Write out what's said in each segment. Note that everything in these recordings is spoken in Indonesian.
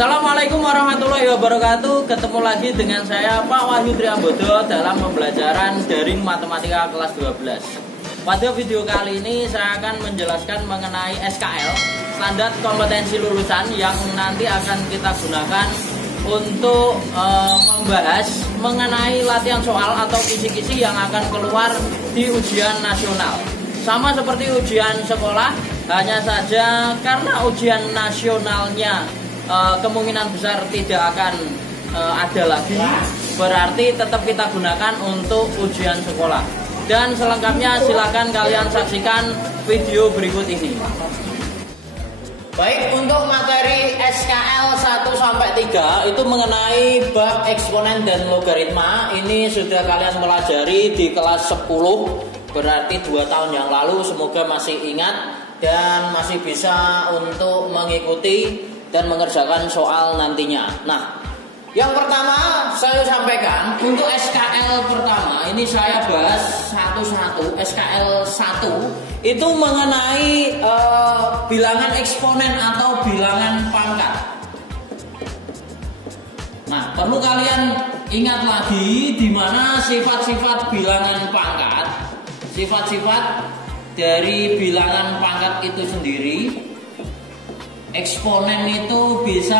Assalamualaikum warahmatullahi wabarakatuh. Ketemu lagi dengan saya Pak Wahyu Triambodo dalam pembelajaran daring matematika kelas 12. Pada video kali ini saya akan menjelaskan mengenai SKL, standar kompetensi lulusan, yang nanti akan kita gunakan untuk membahas mengenai latihan soal atau kisi-kisi yang akan keluar di ujian nasional. Sama seperti ujian sekolah, hanya saja karena ujian nasionalnya kemungkinan besar tidak akan ada lagi, berarti tetap kita gunakan untuk ujian sekolah. Dan selengkapnya silakan kalian saksikan video berikut ini. Baik, untuk materi SKL 1-3 itu mengenai bab eksponen dan logaritma. Ini sudah kalian pelajari di kelas 10, berarti 2 tahun yang lalu. Semoga masih ingat dan masih bisa untuk mengikuti dan mengerjakan soal nantinya. Nah, yang pertama saya sampaikan untuk SKL pertama, ini saya bahas satu-satu. SKL 1 itu mengenai bilangan eksponen atau bilangan pangkat. Nah, perlu kalian ingat lagi di mana sifat-sifat bilangan pangkat. Sifat-sifat dari bilangan pangkat itu sendiri. Eksponen itu bisa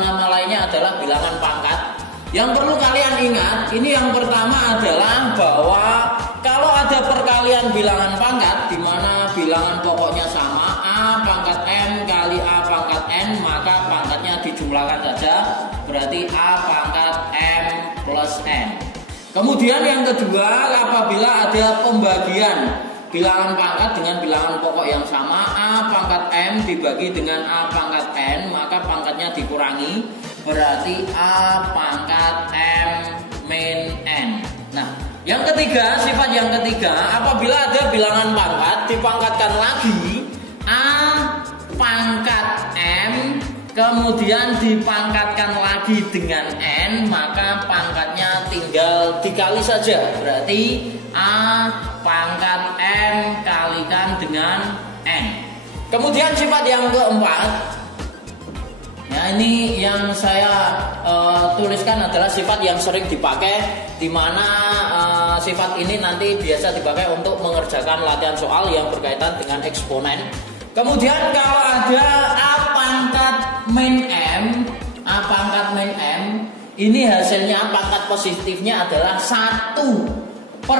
nama lainnya adalah bilangan pangkat. Yang perlu kalian ingat, ini yang pertama adalah bahwa kalau ada perkalian bilangan pangkat di mana bilangan pokoknya sama, A pangkat M kali A pangkat N, maka pangkatnya dijumlahkan saja, berarti A pangkat M plus N. Kemudian yang kedua, apabila ada pembagian bilangan pangkat dengan bilangan pokok yang sama, A pangkat M dibagi dengan A pangkat N, maka pangkatnya dikurangi, berarti A pangkat M min N. Nah, yang ketiga, sifat yang ketiga, apabila ada bilangan pangkat dipangkatkan lagi, A pangkat M kemudian dipangkatkan lagi dengan N, maka pangkatnya tinggal dikali saja, berarti A pangkat M kalikan dengan N. Kemudian sifat yang keempat, ya ini yang saya tuliskan adalah sifat yang sering dipakai, di mana sifat ini nanti biasa dipakai untuk mengerjakan latihan soal yang berkaitan dengan eksponen. Kemudian kalau ada A pangkat min M, A pangkat min M, ini hasilnya pangkat positifnya adalah 1 per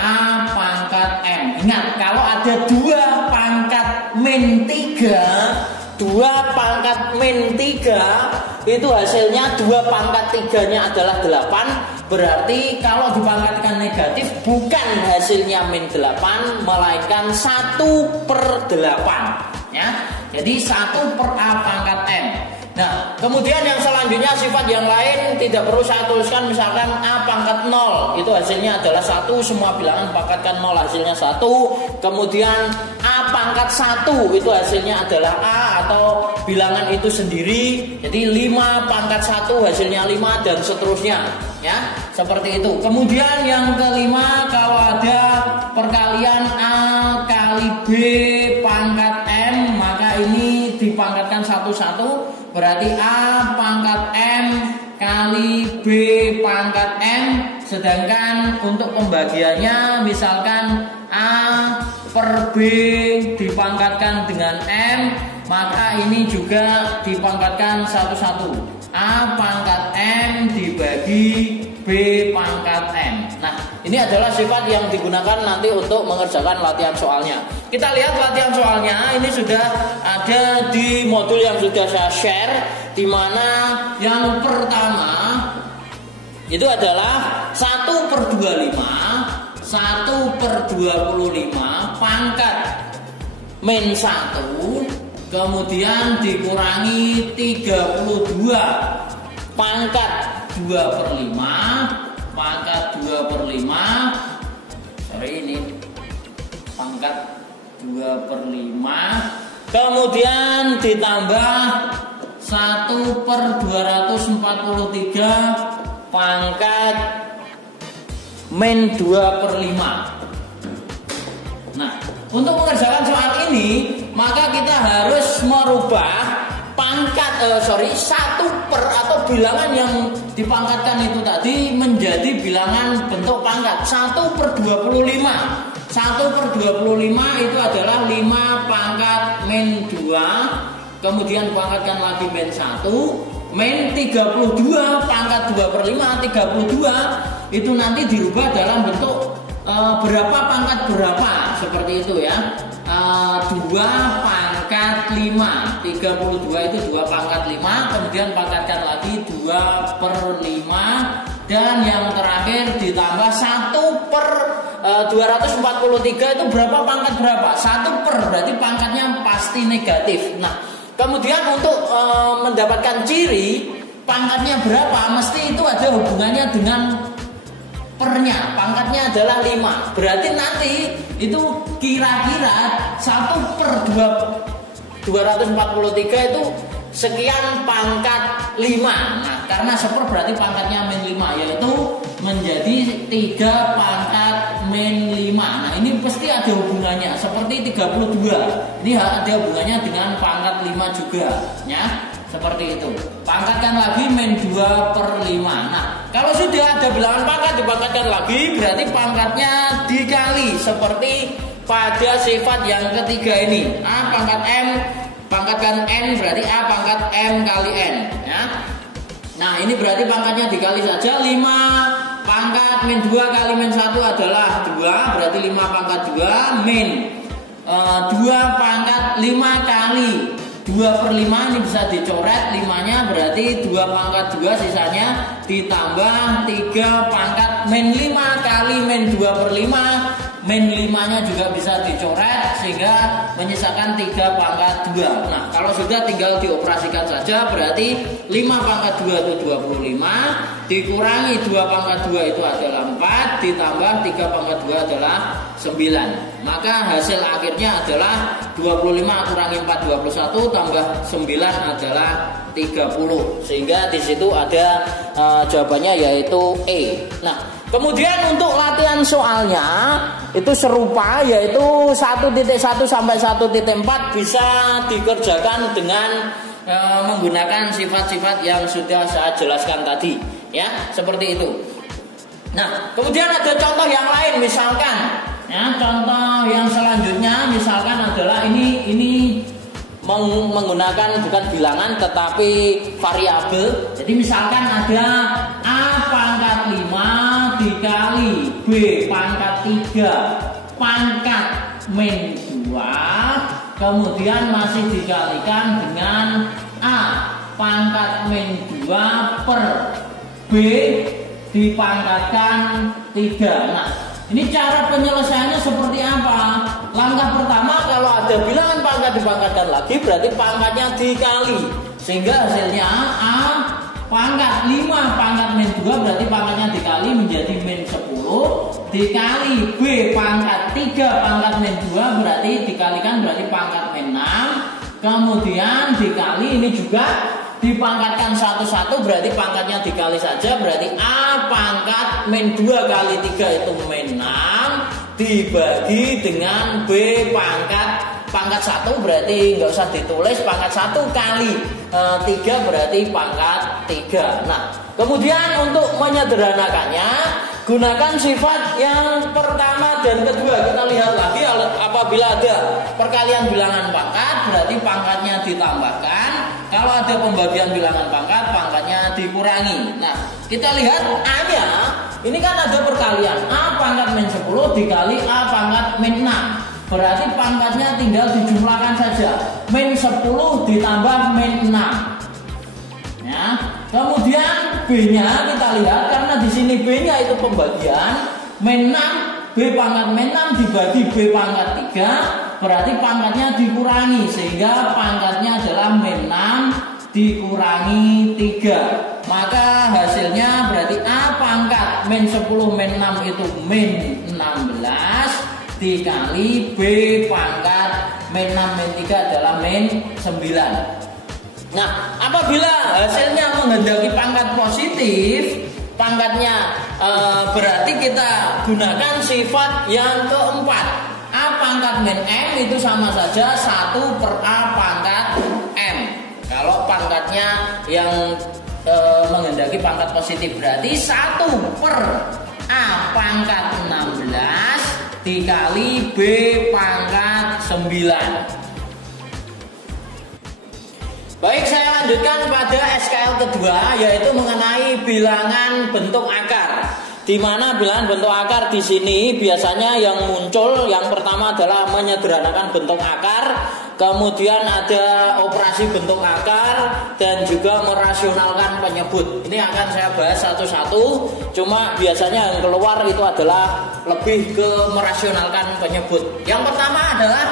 A pangkat M. Ingat, kalau ada 2 pangkat min 3, 2 pangkat min 3 itu hasilnya 2 pangkat 3-nya adalah 8. Berarti kalau dipangkatkan negatif bukan hasilnya min 8, melainkan 1 per 8 ya. Jadi 1 per A pangkat M. Nah, kemudian yang selanjutnya sifat yang lain tidak perlu saya tuliskan. Misalkan A pangkat 0 itu hasilnya adalah 1, semua bilangan pangkatkan 0 hasilnya 1. Kemudian A pangkat 1 itu hasilnya adalah A atau bilangan itu sendiri. Jadi 5 pangkat 1 hasilnya 5 dan seterusnya ya, seperti itu. Kemudian yang kelima, kalau ada perkalian A kali B pangkat M, maka ini dipangkatkan satu-satu, berarti A pangkat M kali B pangkat M. Sedangkan untuk pembagiannya misalkan A per B dipangkatkan dengan M, maka ini juga dipangkatkan satu-satu. A pangkat M dibagi B pangkat M. Nah, ini adalah sifat yang digunakan nanti untuk mengerjakan latihan soalnya. Kita lihat latihan soalnya, ini sudah ada di modul yang sudah saya share, di mana yang pertama itu adalah 1/25, 1/25 pangkat min 1, kemudian dikurangi 32 pangkat 2/5, pangkat 2/5, ini pangkat 2/5, kemudian ditambah 1/243 pangkat min 2/5. Nah, untuk mengerjakan soal ini, maka kita harus merubah satu per atau bilangan yang dipangkatkan itu tadi menjadi bilangan bentuk pangkat 1/25. 1/25 itu adalah 5 pangkat min 2, kemudian pangkatkan lagi min 1, min 32 pangkat 2/5, 32 itu nanti dirubah dalam bentuk berapa pangkat berapa, seperti itu ya. 2 pangkat 5, 32 itu 2 pangkat 5, kemudian pangkatkan lagi 2/5, dan yang terakhir ditambah 1/243 itu berapa pangkat berapa? 1 per, berarti pangkatnya pasti negatif. Nah, kemudian untuk mendapatkan ciri pangkatnya berapa, mesti itu ada hubungannya dengan pernya, pangkatnya adalah 5. Berarti nanti itu kira-kira 1/243 itu sekian pangkat 5. Nah, karena 1/4 berarti pangkatnya min 5, yaitu menjadi 3 pangkat min 5. Nah, ini pasti ada hubungannya, seperti 32. Ini ada hubungannya dengan pangkat 5 juga, ya. Seperti itu. Pangkatkan lagi min 2/5. Nah, kalau sudah ada bilangan pangkat dipangkatkan lagi, berarti pangkatnya dikali seperti pada sifat yang ketiga ini. A pangkat M, pangkatkan N, berarti A pangkat M kali N, ya. Nah, ini berarti pangkatnya dikali saja. 5 pangkat min 2 kali min 1 adalah 2, berarti 5 pangkat 2 min 2 pangkat 5 kali 2/5, ini bisa dicoret 5-nya, berarti 2 pangkat 2, sisanya ditambah 3 pangkat min 5 kali min 2/5, min 5-nya juga bisa dicoret sehingga menyisakan 3 pangkat 2. Nah, kalau sudah tinggal dioperasikan saja, berarti 5 pangkat 2 itu 25, dikurangi 2 pangkat 2 itu adalah 4, ditambah 3 pangkat 2 adalah 9. Maka hasil akhirnya adalah 25 kurangi 4, 21, tambah 9 adalah 30. Sehingga di situ ada jawabannya, yaitu E. Nah, kemudian untuk latihan soalnya itu serupa, yaitu 1.1 sampai 1.4 bisa dikerjakan dengan menggunakan sifat-sifat yang sudah saya jelaskan tadi, ya, seperti itu. Nah, kemudian ada contoh yang lain, misalkan, ya, contoh yang selanjutnya misalkan adalah ini menggunakan bukan bilangan tetapi variabel. Jadi misalkan ada A pangkat 5 dikali B pangkat 3 pangkat min 2, kemudian masih dikalikan dengan A pangkat min 2 per B dipangkatkan 3. Nah, ini cara penyelesaiannya seperti apa? Langkah pertama, kalau ada bilangan pangkat dipangkatkan lagi, berarti pangkatnya dikali, sehingga hasilnya A pangkat 5 pangkat min 2, berarti pangkatnya dikali menjadi min 10, dikali B pangkat 3 pangkat min 2, berarti dikalikan berarti pangkat min 6, kemudian dikali ini juga dipangkatkan satu-satu, berarti pangkatnya dikali saja, berarti A pangkat min 2 kali 3 itu min 6 dibagi dengan B pangkat 1, berarti nggak usah ditulis, pangkat 1 kali 3 berarti pangkat 3. Nah, kemudian untuk menyederhanakannya gunakan sifat yang pertama dan kedua. Kita lihat lagi, apabila ada perkalian bilangan pangkat berarti pangkatnya ditambahkan. Kalau ada pembagian bilangan pangkat, pangkatnya dikurangi. Nah, kita lihat A-nya, ini kan ada perkalian. A pangkat min 10 dikali A pangkat min 6. Berarti pangkatnya tinggal dijumlahkan saja. Min 10 ditambah min 6. Ya. Kemudian B-nya kita lihat, karena di sini B-nya itu pembagian. Min 6, B pangkat min 6 dibagi B pangkat 3. Berarti pangkatnya dikurangi, sehingga pangkatnya adalah min 6 dikurangi 3. Maka hasilnya berarti A pangkat min 10 min 6 itu min 16 dikali B pangkat min 6 min 3 adalah min 9. Nah, apabila hasilnya menghendaki pangkat positif, pangkatnya berarti kita gunakan sifat yang keempat. A pangkat min M itu sama saja 1 per A pangkat M. Kalau pangkatnya yang menghendaki pangkat positif berarti 1 per A pangkat 16 dikali B pangkat 9. Baik, saya lanjutkan pada SKL kedua, yaitu mengenai bilangan bentuk akar. Di mana bilangan bentuk akar di sini biasanya yang muncul yang pertama adalah menyederhanakan bentuk akar, kemudian ada operasi bentuk akar, dan juga merasionalkan penyebut. Ini akan saya bahas satu-satu, cuma biasanya yang keluar itu adalah lebih ke merasionalkan penyebut. Yang pertama adalah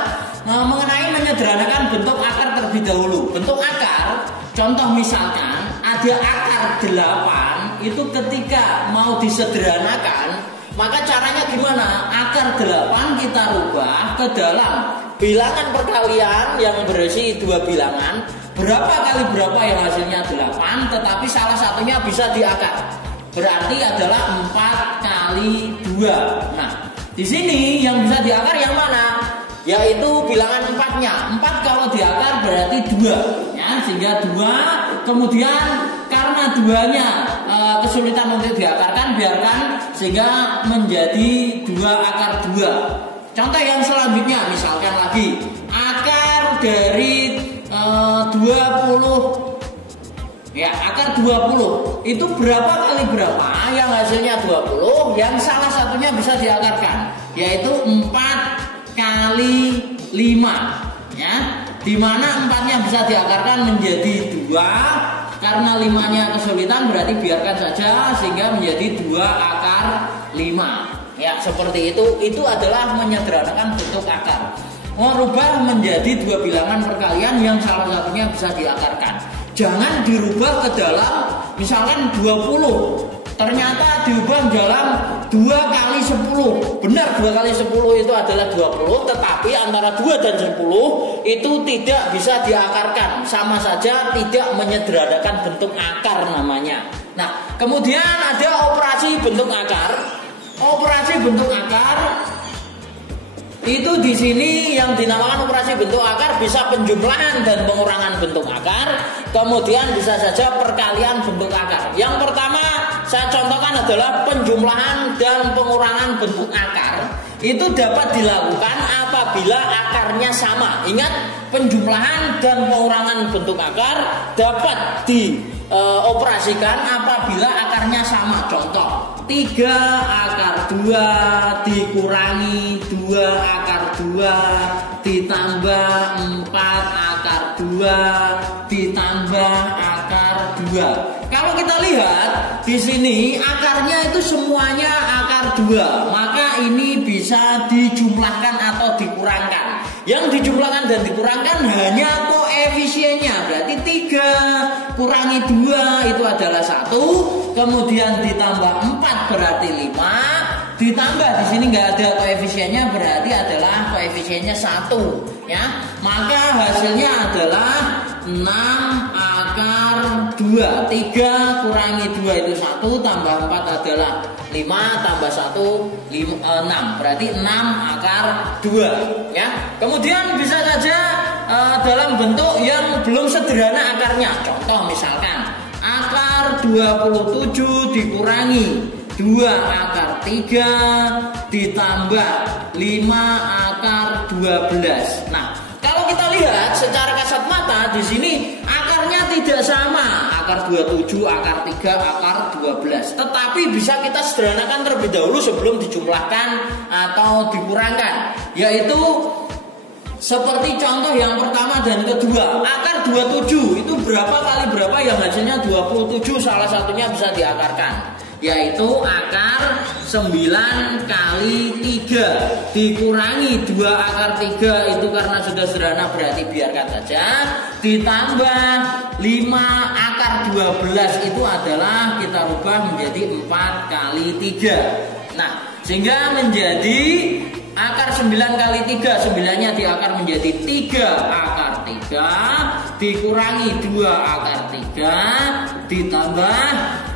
mengenai menyederhanakan bentuk akar terlebih dahulu. Bentuk akar, contoh misalkan ada akar 8, itu ketika mau disederhanakan, maka caranya gimana? Akar 8 kita rubah ke dalam bilangan perkalian yang berisi 2 bilangan. Berapa kali berapa yang hasilnya 8, tetapi salah satunya bisa diakar. Berarti adalah 4 kali 2. Nah, di sini yang bisa diakar yang mana? Yaitu bilangan 4-nya. 4 kalau diakar berarti 2, ya, sehingga 2. Kemudian karena 2-nya kesulitan untuk diakarkan, biarkan sehingga menjadi 2 akar 2. Contoh yang selanjutnya, misalkan lagi akar dari 20, ya, akar 20 itu berapa kali berapa yang hasilnya 20, yang salah satunya bisa diakarkan, yaitu 4 kali 5, ya, dimana 4-nya bisa diakarkan menjadi 2. Karena 5-nya kesulitan berarti biarkan saja sehingga menjadi 2 akar 5. Ya, seperti itu adalah menyederhanakan bentuk akar. Merubah menjadi 2 bilangan perkalian yang salah satunya bisa diakarkan. Jangan dirubah ke dalam misalkan 20. Ternyata diubah dalam 2 kali 10. Benar, 2 kali 10 itu adalah 20, tetapi antara 2 dan 10 itu tidak bisa diakarkan. Sama saja tidak menyederhanakan bentuk akar namanya. Nah, kemudian ada operasi bentuk akar. Operasi bentuk akar itu di sini yang dinamakan operasi bentuk akar bisa penjumlahan dan pengurangan bentuk akar, kemudian bisa saja perkalian bentuk akar. Yang pertama saya contohkan adalah penjumlahan dan pengurangan bentuk akar. Itu dapat dilakukan apabila akarnya sama. Ingat, penjumlahan dan pengurangan bentuk akar dapat dioperasikan apabila akarnya sama. Contoh, 3 akar 2 dikurangi 2 akar 2 ditambah 4 akar 2 ditambah akar 2. Kalau kita lihat di sini akarnya itu semuanya akar 2, maka ini bisa dijumlahkan atau dikurangkan. Yang dijumlahkan dan dikurangkan hanya koefisiennya, berarti 3 kurangi 2 itu adalah 1, kemudian ditambah 4 berarti 5, ditambah di sini nggak ada koefisiennya berarti adalah koefisiennya 1, ya. Maka hasilnya adalah 6 akar 2. 3 kurangi 2 itu 1, tambah 4 adalah 5, tambah 1 6, berarti 6 akar 2, ya. Kemudian bisa saja dalam bentuk yang belum sederhana akarnya. Contoh misalkan akar 27 dikurangi 2 akar 3 ditambah 5 akar 12. Nah, kalau kita lihat secara kasat mata di sini akarnya tidak sama, akar 27, akar 3, akar 12. Tetapi bisa kita sederhanakan terlebih dahulu sebelum dijumlahkan atau dikurangkan, yaitu seperti contoh yang pertama dan kedua. Akar 27 itu berapa kali berapa yang hasilnya 27, salah satunya bisa diakarkan, yaitu akar 9 kali 3 dikurangi 2 akar 3 itu karena sudah sederhana berarti biarkan saja, ditambah 5 akar 12 itu adalah kita rubah menjadi 4 kali 3. Nah, sehingga menjadi akar 9 kali 3, 9-nya diakar menjadi 3 akar 3 dikurangi 2 akar 3 ditambah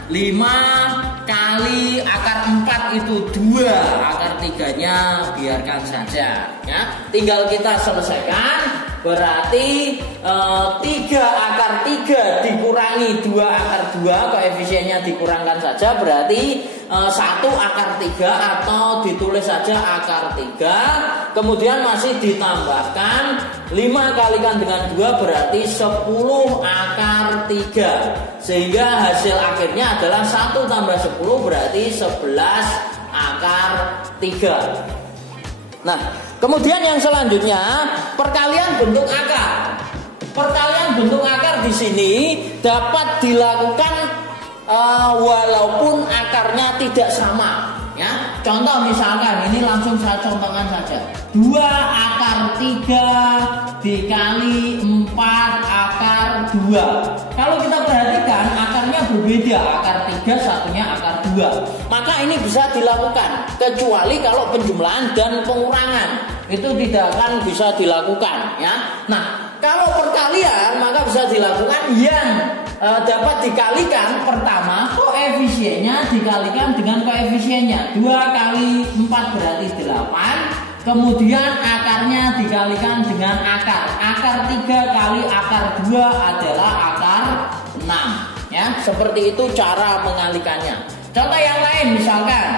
5 kali akar 4 itu 2 akar 3-nya biarkan saja, ya. Tinggal kita selesaikan berarti 3 akar 3 dikurangi 2 akar 2, koefisiennya dikurangkan saja, berarti 1 akar 3 atau ditulis saja akar 3, kemudian masih ditambahkan 5 kalikan dengan 2 berarti 10 akar 3, sehingga hasil akhirnya adalah 1 tambah 10 berarti 11 akar 3. Nah, kemudian yang selanjutnya perkalian bentuk akar. Perkalian bentuk akar di sini dapat dilakukan walaupun akarnya tidak sama. Ya, contoh misalkan ini langsung saya contohkan saja. 2 akar 3 dikali 4 akar 2. Kalau kita perhatikan akarnya berbeda, akar 3 satunya akar 2. Maka ini bisa dilakukan, kecuali kalau penjumlahan dan pengurangan itu tidak akan bisa dilakukan, ya. Nah, kalau perkalian maka bisa dilakukan yang dapat dikalikan pertama koefisiennya dikalikan dengan koefisiennya. 2 kali 4 berarti 8. Kemudian akarnya dikalikan dengan akar. Akar 3 kali akar 2 adalah akar 6. Ya, seperti itu cara mengalikannya. Contoh yang lain misalkan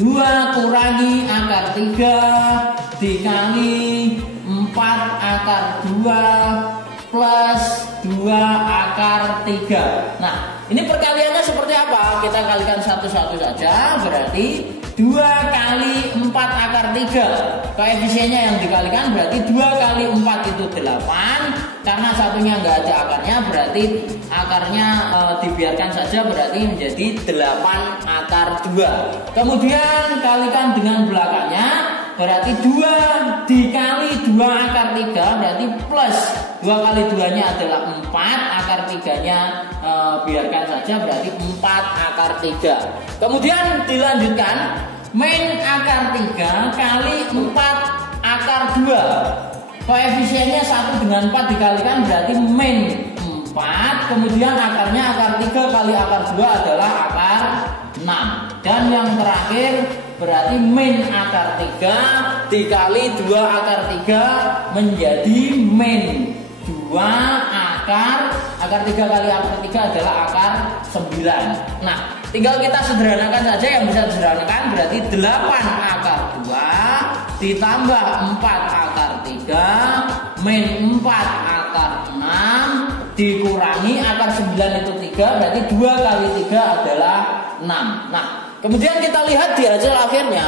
2 kurangi akar 3 dikali 4 akar 2 plus 2 akar 3. Nah, ini perkaliannya seperti apa? Kita kalikan satu-satu saja, berarti 2 kali 4 akar 3. Koefisiennya yang dikalikan berarti 2 kali 4 itu 8. Karena satunya nggak ada akarnya, berarti akarnya dibiarkan saja, berarti menjadi 8 akar 2. Kemudian kalikan dengan belakangnya, berarti 2 dikali 2 akar 3 berarti plus 2 kali 2 nya adalah 4, akar 3 nya biarkan saja, berarti 4 akar 3. Kemudian dilanjutkan min akar 3 kali 4 akar 2. Koefisiennya 1 dengan 4 dikalikan berarti min 4. Kemudian akarnya akar 3 kali akar 2 adalah akar 6. Dan yang terakhir berarti min akar 3 dikali 2 akar 3 menjadi min 2 akar 3 kali akar 3 adalah akar 9. Nah, tinggal kita sederhanakan saja, yang bisa disederhanakan berarti 8 akar 2 ditambah 4 akar 3 min 4 akar 6 dikurangi akar 9 itu 3, berarti 2 kali 3 adalah 6. Nah, kemudian kita lihat di hasil akhirnya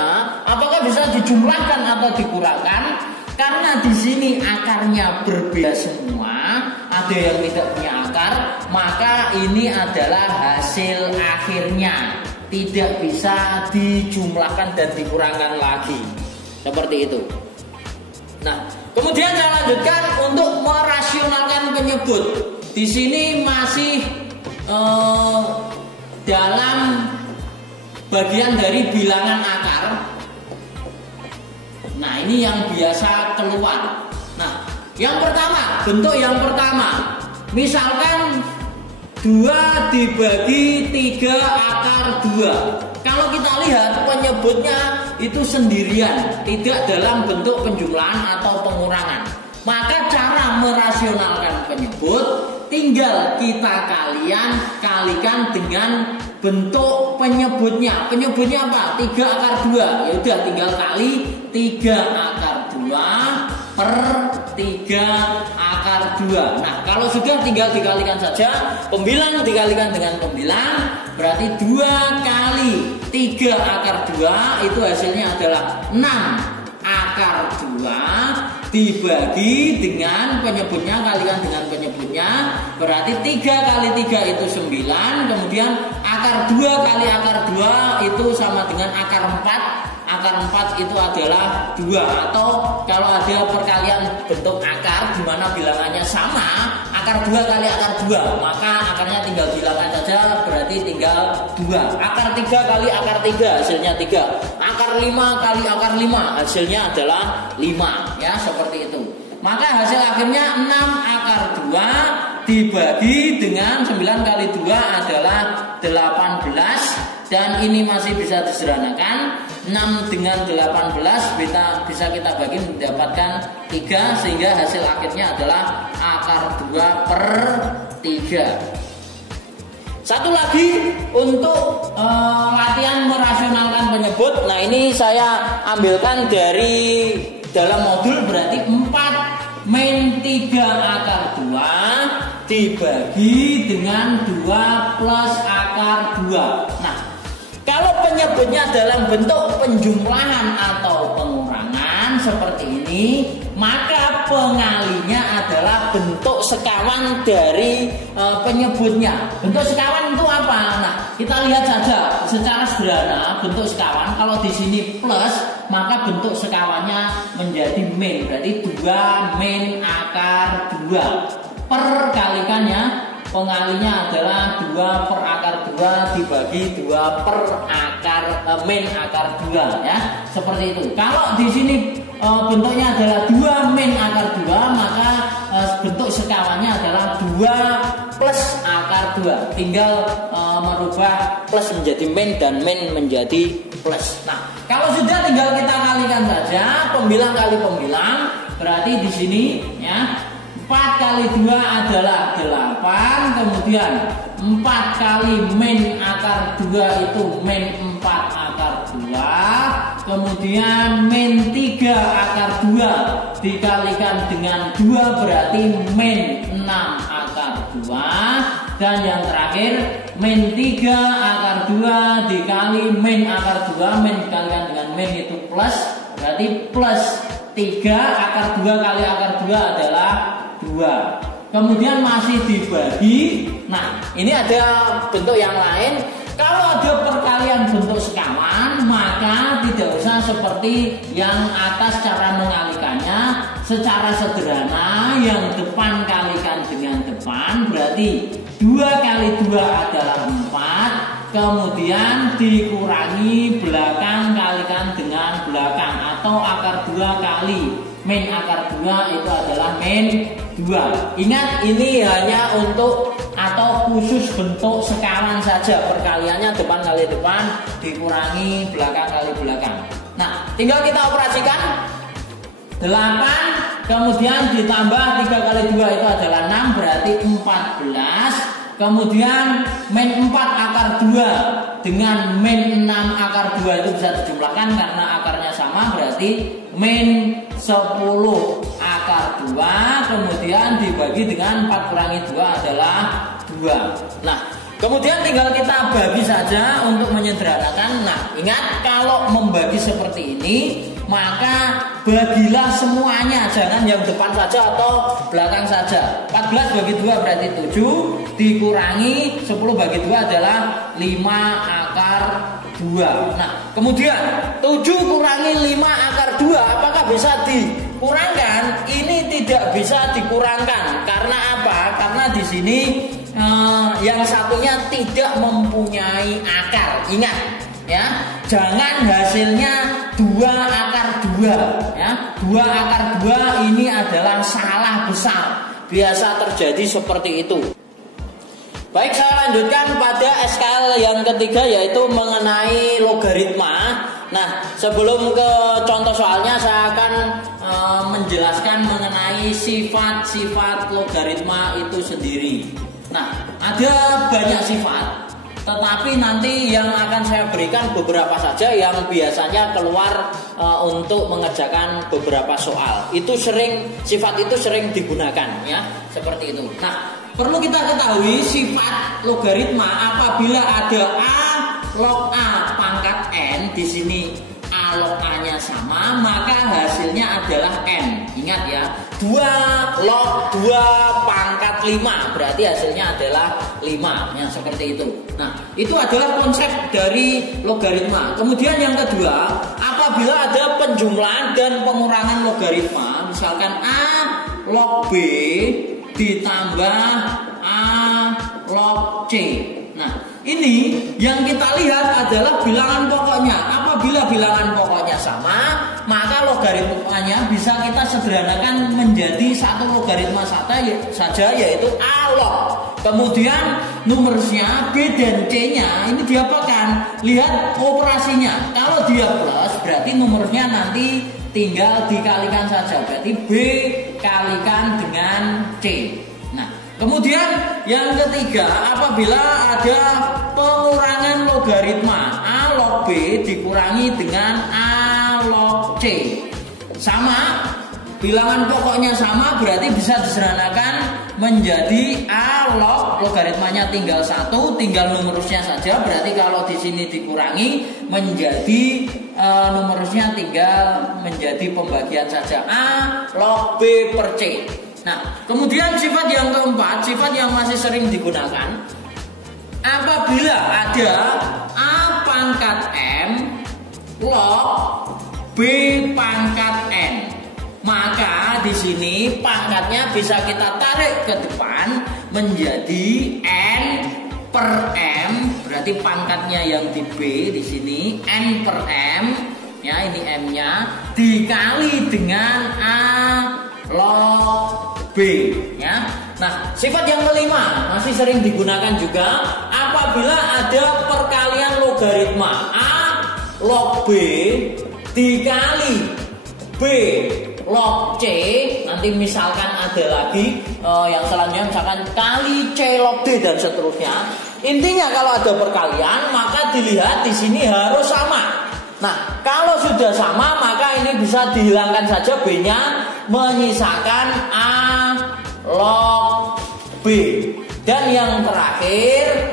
apakah bisa dijumlahkan atau dikurangkan. Karena di sini akarnya berbeda semua, ada yang tidak punya akar, maka ini adalah hasil akhirnya, tidak bisa dijumlahkan dan dikurangkan lagi. Seperti itu. Nah, kemudian saya lanjutkan untuk merasionalkan penyebut. Di sini masih dalam bagian dari bilangan akar. Nah, ini yang biasa keluar. Nah, yang pertama, bentuk yang pertama, misalkan 2 dibagi 3 akar 2. Kalau kita lihat penyebutnya itu sendirian, tidak dalam bentuk penjumlahan atau pengurangan. Maka cara merasionalkan penyebut tinggal kita kalikan dengan bentuk penyebutnya. Penyebutnya apa? 3 akar 2. Ya udah, tinggal kali 3 akar 2 per 3 akar 2. Nah, kalau sudah tinggal dikalikan saja, pembilang dikalikan dengan pembilang, berarti 2 kali 3 akar 2 itu hasilnya adalah 6 akar 2 dibagi dengan penyebutnya, kalikan dengan penyebutnya, berarti 3 kali 3 itu 9. Kemudian akar 2 kali akar 2 itu sama dengan akar 4. Akar 4 itu adalah 2. Atau kalau ada perkalian bentuk akar di mana bilangannya sama, akar 2 kali akar 2, maka akarnya tinggal bilangkan saja, berarti tinggal 2. Akar 3 kali akar 3 hasilnya 3. Akar 5 kali akar 5 hasilnya adalah 5, ya, seperti itu. Maka hasil akhirnya 6 akar 2 dibagi dengan 9 kali 2 adalah 18. Dan ini masih bisa disederhanakan. 6 dengan 18 bisa kita bagi mendapatkan 3, sehingga hasil akhirnya adalah akar 2/3. Satu lagi untuk latihan merasionalkan penyebut. Nah, ini saya ambilkan dari dalam modul, berarti 4 min 3 akar 2 dibagi dengan 2 plus akar 2. Nah, kalau penyebutnya dalam bentuk penjumlahan atau pengurangan seperti ini, maka pengalinya adalah bentuk sekawan dari penyebutnya. Bentuk sekawan itu apa? Nah, kita lihat saja secara sederhana bentuk sekawan. Kalau di sini plus, maka bentuk sekawannya menjadi min. Berarti 2 min akar 2. Perkalikannya, pengalinya adalah 2 per akar 2 dibagi 2 per akar min akar 2, ya. Seperti itu. Kalau di sini bentuknya adalah 2 min akar 2, maka bentuk sekawannya adalah 2 plus akar 2. Tinggal merubah plus menjadi min dan min menjadi plus. Nah, kalau sudah tinggal kita kalikan saja, pembilang kali pembilang, berarti di sini ya 4 kali 2 adalah 8, kemudian 4 kali min akar 2 itu min 4 akar 2, kemudian min 3 akar 2 dikalikan dengan 2 berarti min 6 akar 2, dan yang terakhir min 3 akar 2 dikali min akar 2, min dikalikan dengan min itu plus, berarti plus 3 akar 2 kali akar 2 adalah 2. Kemudian masih dibagi. Nah, ini ada bentuk yang lain. Kalau ada perkalian bentuk sekawan, maka tidak usah seperti yang atas cara mengalikannya. Secara sederhana, yang depan kalikan dengan depan, berarti 2 kali 2 adalah 4. Kemudian dikurangi belakang kalikan dengan belakang, atau akar 2 kali min akar 2 itu adalah min 2. Ingat, ini hanya untuk atau khusus bentuk sekawan saja. Perkaliannya depan kali depan dikurangi belakang kali belakang. Nah, tinggal kita operasikan. 8 kemudian ditambah 3 kali 2 itu adalah 6, berarti 14. Kemudian min 4 akar 2 dengan min 6 akar 2 itu bisa dijumlahkan karena akarnya sama, berarti min 10 akar 2 kemudian dibagi dengan 4 kurangi 2 adalah 2. Nah, kemudian tinggal kita bagi saja untuk menyederhanakan. Nah, ingat, kalau membagi seperti ini, maka bagilah semuanya, jangan yang depan saja atau belakang saja. 14 bagi 2 berarti 7, dikurangi 10 bagi 2 adalah 5 akar 2. Nah, kemudian 7 kurangi 5 akar 2, apakah bisa dikurangkan? Ini tidak bisa dikurangkan. Karena apa? Karena di sini yang satunya tidak mempunyai akar. Ingat ya, jangan hasilnya 2 akar 2 ya. 2 akar 2 ini adalah salah besar. Biasa terjadi seperti itu. Baik, saya lanjutkan pada SKL yang ketiga, yaitu mengenai logaritma. Nah, sebelum ke contoh soalnya, saya akan menjelaskan mengenai sifat-sifat logaritma itu sendiri. Nah, ada banyak sifat, tetapi nanti yang akan saya berikan beberapa saja yang biasanya keluar untuk mengerjakan beberapa soal. Sifat itu sering digunakan ya, seperti itu. Nah, perlu kita ketahui sifat logaritma apabila ada A log A pangkat N, di sini A log A-nya sama, maka hasilnya adalah N. Ingat ya, 2 log 2 pangkat 5, berarti hasilnya adalah 5. Ya, seperti itu. Nah, itu adalah konsep dari logaritma. Kemudian yang kedua, apabila ada penjumlahan dan pengurangan logaritma, misalkan A log B ditambah A log C. Nah, ini yang kita lihat adalah bilangan pokoknya. Apabila bilangan pokoknya sama, maka logaritmanya bisa kita sederhanakan menjadi satu logaritma saja, yaitu A log. Kemudian numerusnya B dan C-nya ini diapakan? Lihat operasinya. Kalau dia plus berarti numerusnya nanti tinggal dikalikan saja. Berarti B kalikan dengan C. Nah, kemudian yang ketiga, apabila ada pengurangan logaritma A log B dikurangi dengan A log C. Sama, bilangan pokoknya sama berarti bisa disederhanakan menjadi A log, logaritmanya tinggal 1, tinggal numerusnya saja. Berarti kalau di sini dikurangi menjadi numerusnya tinggal menjadi pembagian saja, A log B per C. Nah, kemudian sifat yang keempat, sifat yang masih sering digunakan, apabila ada A pangkat M log B pangkat N, maka di sini pangkatnya bisa kita tarik ke depan menjadi N per M, berarti pangkatnya yang di B di sini N per M, ya ini M-nya dikali dengan A log B, ya. Nah, sifat yang kelima masih sering digunakan juga apabila ada perkalian logaritma A log B dikali B log C. Nanti misalkan ada lagi yang selanjutnya misalkan kali C log D dan seterusnya. Intinya kalau ada perkalian maka dilihat di sini harus sama. Nah, kalau sudah sama maka ini bisa dihilangkan saja B-nya, menyisakan A log B. Dan yang terakhir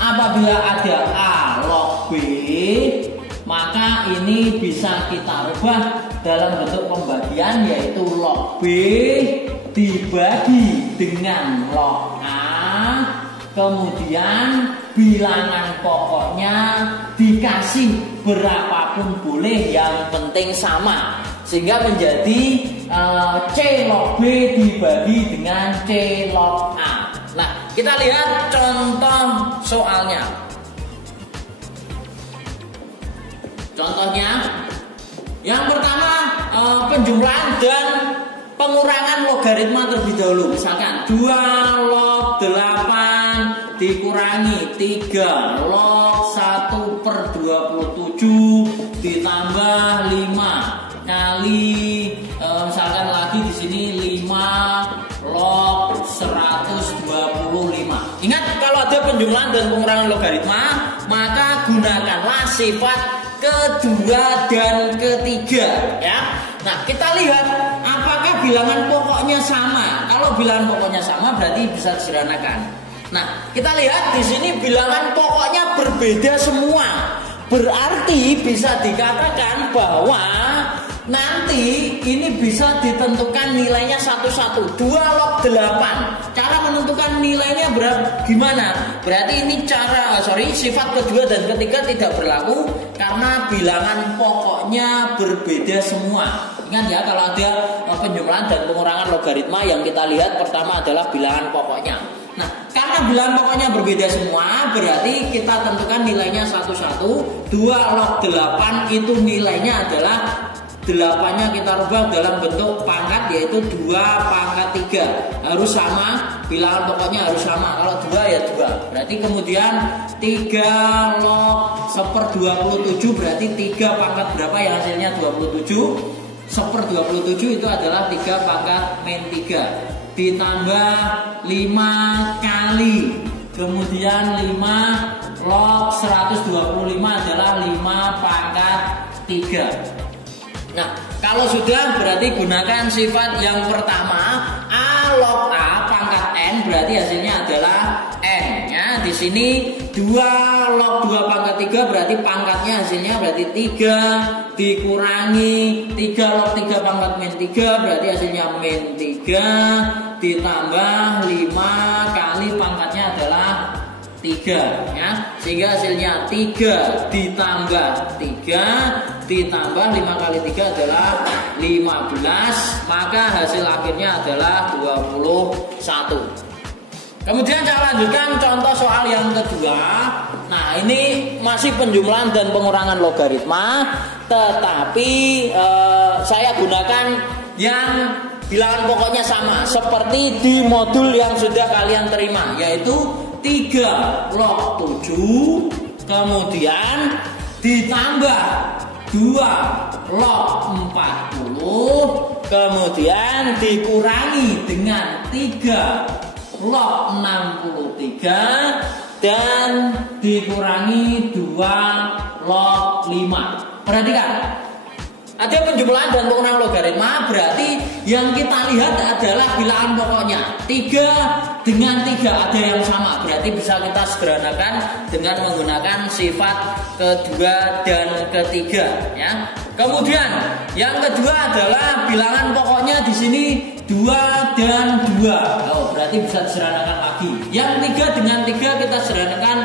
apabila ada A log B maka ini bisa kita rubah dalam bentuk pembagian, yaitu log B dibagi dengan log A, kemudian bilangan pokoknya dikasih berapapun boleh, yang penting sama, sehingga menjadi C log B dibagi dengan C log A. Nah, kita lihat contoh soalnya. Contohnya, yang pertama penjumlahan dan pengurangan logaritma terlebih dahulu. Misalkan 2 log 8 dikurangi 3 log 1 per 27 ditambah 5 kali misalkan lagi di sini 5 log 125. Ingat, kalau ada penjumlahan dan pengurangan logaritma maka gunakanlah sifat kedua dan ketiga, ya. Nah, kita lihat apakah bilangan pokoknya sama. Kalau bilangan pokoknya sama berarti bisa disederhanakan. Nah, kita lihat di sini bilangan pokoknya berbeda semua. Berarti bisa dikatakan bahwa nanti ini bisa ditentukan nilainya satu-satu. 2 log 8. Cara menentukan nilainya gimana? Berarti ini sifat kedua dan ketiga tidak berlaku karena bilangan pokoknya berbeda semua. Ingat ya, kalau ada penjumlahan dan pengurangan logaritma yang kita lihat pertama adalah bilangan pokoknya. Nah, karena bilangan pokoknya berbeda semua, berarti kita tentukan nilainya satu-satu. 2 log 8 itu nilainya adalah 8-nya kita rubah dalam bentuk pangkat, yaitu 2 pangkat 3. Harus sama, bilangan pokoknya harus sama. Kalau 2 ya 2. Berarti kemudian 3 log 1/27 berarti 3 pangkat berapa yang hasilnya 27? 1/27 itu adalah 3 pangkat min 3 ditambah 5 kali, kemudian 5 log 125 adalah 5 pangkat 3. Nah, kalau sudah berarti gunakan sifat yang pertama, A log A pangkat N, berarti hasilnya adalah N, ya. Di sini 2 log 2 pangkat 3 berarti pangkatnya hasilnya berarti 3 dikurangi 3 log 3 pangkat min 3 berarti hasilnya min 3 ditambah 5 kali pangkatnya adalah 3, ya. Sehingga hasilnya 3 ditambah 3 ditambah 5 kali 3 adalah 15, maka hasil akhirnya adalah 21. Kemudian saya lanjutkan contoh soal yang kedua. Nah, ini masih penjumlahan dan pengurangan logaritma. tetapi saya gunakan yang bilangan pokoknya sama seperti di modul yang sudah kalian terima, yaitu 3 log 7 kemudian ditambah 2 log 40 kemudian dikurangi dengan 3 log 63 dan dikurangi 2 log 5. Perhatikan, ada penjumlahan dan pengurangan logaritma, berarti yang kita lihat adalah bilangan pokoknya 3 dengan 3 ada yang sama, berarti bisa kita sederhanakan dengan menggunakan sifat kedua dan ketiga ya. Kemudian yang kedua adalah bilangan pokoknya di sini 2 dan 2. Oh, berarti bisa disederhanakan lagi. Yang 3 dengan 3 kita sederhanakan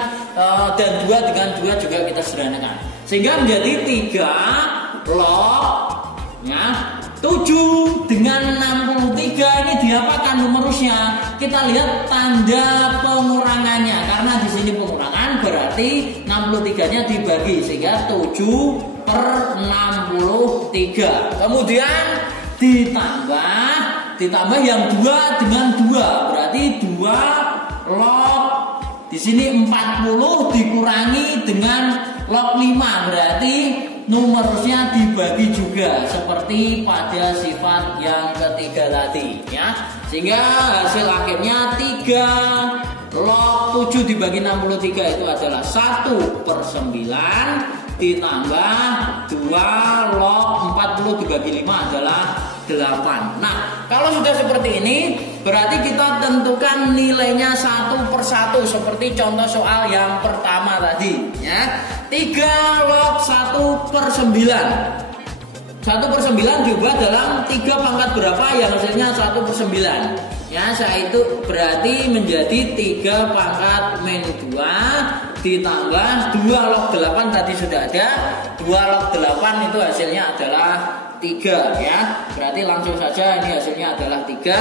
dan 2 dengan 2 juga kita sederhanakan. Sehingga menjadi 3 log ya 7 dengan 63 ini diapakan numerusnya? Kita lihat tanda pengurangannya, karena di sini pengurangan berarti 63-nya dibagi sehingga 7/63. Kemudian ditambah yang 2 dengan 2 berarti 2 log di sini 40 dikurangi dengan log 5 berarti numerusnya dibagi juga seperti pada sifat yang ketiga tadi ya. Sehingga hasil akhirnya 3 log 7 dibagi 63 itu adalah 1/9 ditambah 2 log 40 dibagi 5 adalah 8. Nah, kalau sudah seperti ini berarti kita tentukan nilainya satu per satu seperti contoh soal yang pertama tadi ya. 3 log 1/9. 1/9 diubah dalam 3 pangkat berapa yang hasilnya 1/9 ya, yaitu berarti menjadi 3 pangkat min 2 ditambah 2 log 8 tadi sudah ada, 2 log 8 itu hasilnya adalah 3 ya. Berarti langsung saja ini hasilnya adalah 3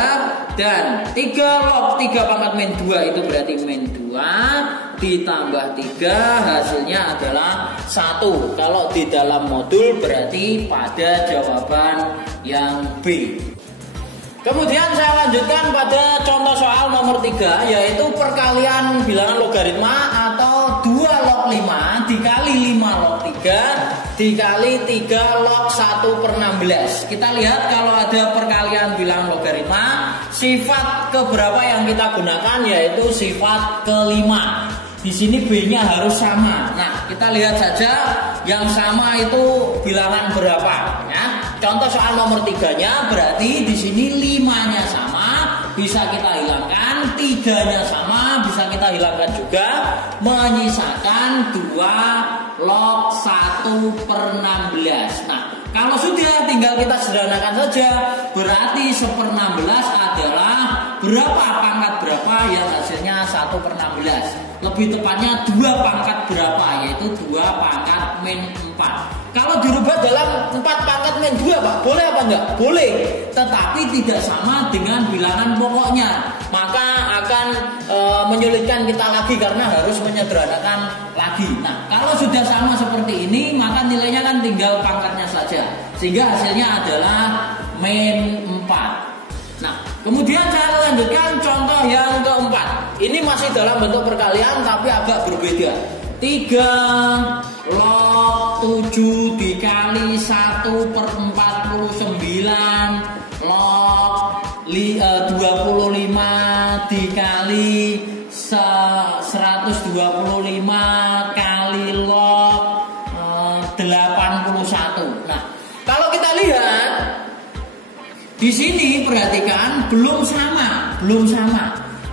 dan 3 log 3 pangkat min 2 itu berarti min 2 ditambah 3 hasilnya adalah 1. Kalau di dalam modul berarti pada jawaban yang B. Kemudian saya lanjutkan pada contoh soal nomor 3 yaitu perkalian bilangan logaritma atau 2 log 5 dikali 5 log 3 dikali 3 log 1/16. Kita lihat kalau ada perkalian bilangan logaritma, sifat keberapa yang kita gunakan yaitu sifat kelima. Di sini B-nya harus sama. Nah, kita lihat saja yang sama itu bilangan berapa ya. Contoh soal nomor 3-nya berarti di sini 5-nya sama, bisa kita hilangkan, 3-nya sama, bisa kita hilangkan juga, menyisakan 2 log 1/16. Nah, kalau sudah tinggal kita sederhanakan saja, berarti 1/16 adalah berapa pangkat berapa yang hasilnya 1/16. Lebih tepatnya 2 pangkat berapa, yaitu 2 pangkat min 4. Kalau dirubah dalam 4 pangkat min 2 Pak, boleh apa enggak? Boleh, tetapi tidak sama dengan bilangan pokoknya. Maka akan menyulitkan kita lagi karena harus menyederhanakan lagi. Nah, kalau sudah sama seperti ini, maka nilainya kan tinggal pangkatnya saja. Sehingga hasilnya adalah min 4. Nah, kemudian saya lanjutkan contoh yang keempat. Ini masih dalam bentuk perkalian tapi agak berbeda. 3 log 7 dikali 1/49 log 25 dikali 125 kali log 81. Nah, kalau kita lihat di sini perhatikan belum sama.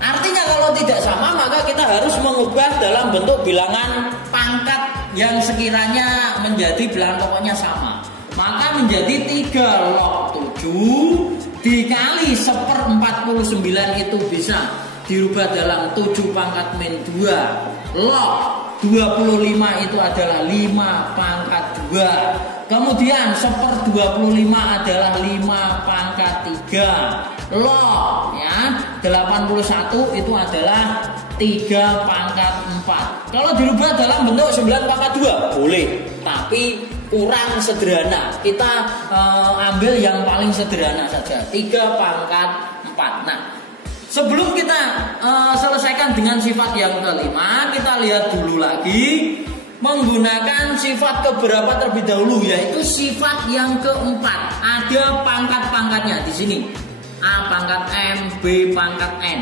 Artinya kalau tidak sama maka kita harus mengubah dalam bentuk bilangan pangkat yang sekiranya menjadi bilangan pokoknya sama. Maka menjadi 3 log 7 dikali 1/49 itu bisa dirubah dalam 7 pangkat min 2 log 25 itu adalah 5 pangkat 2. Kemudian 1/25 adalah 5 pangkat 3 log ya 81 itu adalah 3 pangkat 4. Kalau dirubah dalam bentuk 9 pangkat 2 boleh, tapi kurang sederhana. Kita ambil yang paling sederhana saja, 3 pangkat 4. Nah, sebelum kita selesaikan dengan sifat yang kelima, kita lihat dulu lagi menggunakan sifat keberapa terlebih dahulu, yaitu sifat yang keempat. Ada pangkat-pangkatnya di sini. A pangkat M, B pangkat N.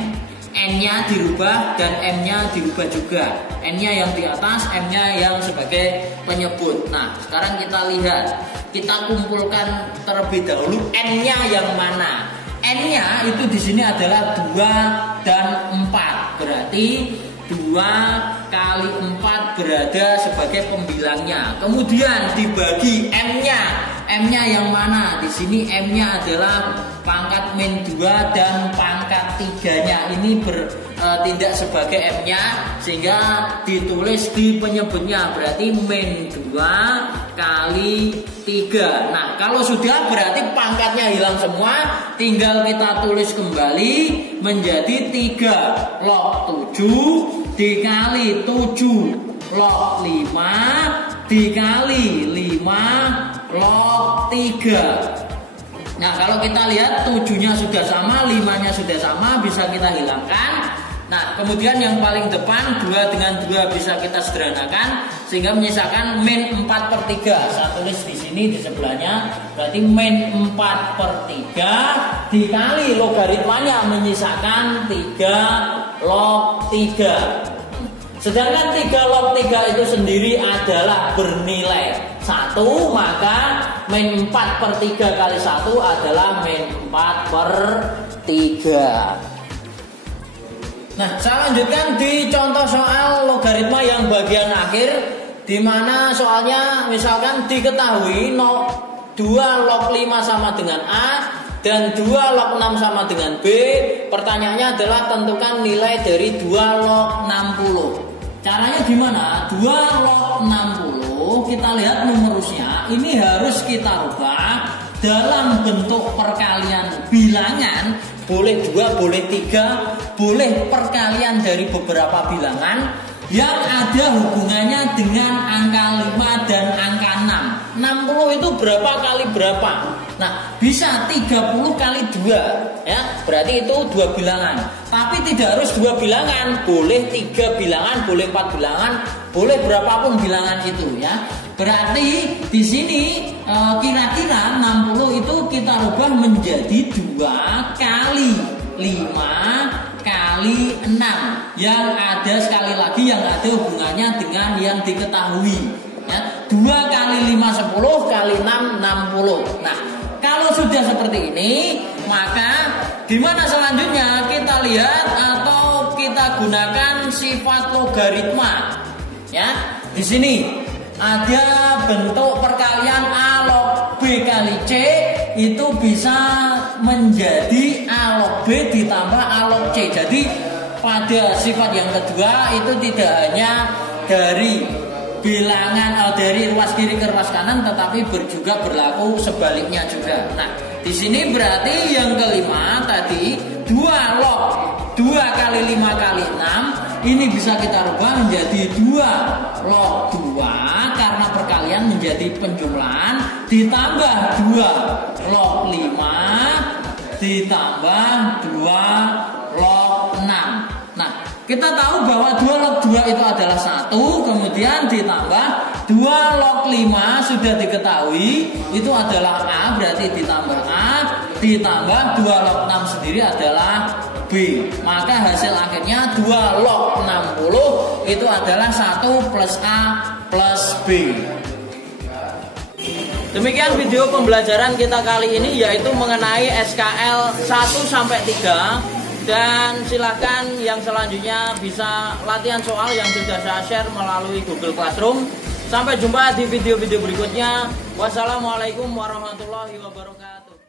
N-nya dirubah dan M-nya dirubah juga. N-nya yang di atas, M-nya yang sebagai penyebut. Nah, sekarang kita lihat, kita kumpulkan terlebih dahulu N-nya yang mana. N-nya itu di sini adalah 2 dan 4. Berarti 2 kali 4 berada sebagai pembilangnya. Kemudian dibagi M-nya. M-nya yang mana? Di sini M-nya adalah pangkat min 2 dan pangkat 3-nya ini bertindak sebagai M-nya, sehingga ditulis di penyebutnya. Berarti min 2 kali 3. Nah, kalau sudah berarti pangkatnya hilang semua, tinggal kita tulis kembali menjadi 3 log 7 dikali 7 log 5 dikali 5 log 3. Nah, kalau kita lihat 7-nya sudah sama, 5-nya sudah sama, bisa kita hilangkan. Nah, kemudian yang paling depan 2 dengan 2 bisa kita sederhanakan sehingga menyisakan min 4/3. Saya tulis di sini di sebelahnya, berarti min 4/3 dikali logaritmanya menyisakan 3 log 3. Sedangkan 3 log 3 itu sendiri adalah bernilai 1, maka min 4/3 kali 1 adalah min 4/3. Nah, saya lanjutkan di contoh soal logaritma yang bagian akhir, di mana soalnya misalkan diketahui 2 log 5 sama dengan A dan 2 log 6 sama dengan B. Pertanyaannya adalah tentukan nilai dari 2 log 60. Caranya gimana? 2 log 60, kita lihat numerusnya, ini harus kita rubah dalam bentuk perkalian bilangan. Boleh 2, boleh 3, boleh perkalian dari beberapa bilangan yang ada hubungannya dengan angka 5 dan angka 6. 60 itu berapa kali berapa? Nah, bisa 30 kali 2, ya, berarti itu 2 bilangan. Tapi tidak harus 2 bilangan, boleh 3 bilangan, boleh 4 bilangan, boleh berapapun bilangan itu, ya. Berarti di sini kira-kira 60 itu kita rubah menjadi 2 kali 5 kali 6, yang ada sekali lagi yang ada hubungannya dengan yang diketahui, ya. 2 kali 5 10 kali 6 60. Nah, kalau sudah seperti ini, maka gimana selanjutnya? Kita lihat atau kita gunakan sifat logaritma, ya. Di sini ada bentuk perkalian A log B kali C, itu bisa menjadi A log B ditambah A log C. Jadi pada sifat yang kedua itu tidak hanya dari bilangan dari ruas kiri ke ruas kanan, tetapi juga berlaku sebaliknya juga. Nah, di sini berarti yang kelima tadi 2 log 2 kali 5 kali 6 ini bisa kita rubah menjadi 2 log 2 karena perkalian menjadi penjumlahan ditambah 2 log 5 ditambah 2 log 6. Nah, kita tahu bahwa 2 log 2 itu adalah 1, kemudian ditambah 2 log 5 sudah diketahui itu adalah A, berarti ditambah A, ditambah 2 log 6 sendiri adalah B. Maka hasil akhirnya 2 log 60 itu adalah 1 plus A plus B. Demikian video pembelajaran kita kali ini, yaitu mengenai SKL 1-3. Dan silahkan yang selanjutnya bisa latihan soal yang sudah saya share melalui Google Classroom. Sampai jumpa di video-video berikutnya. Wassalamualaikum warahmatullahi wabarakatuh.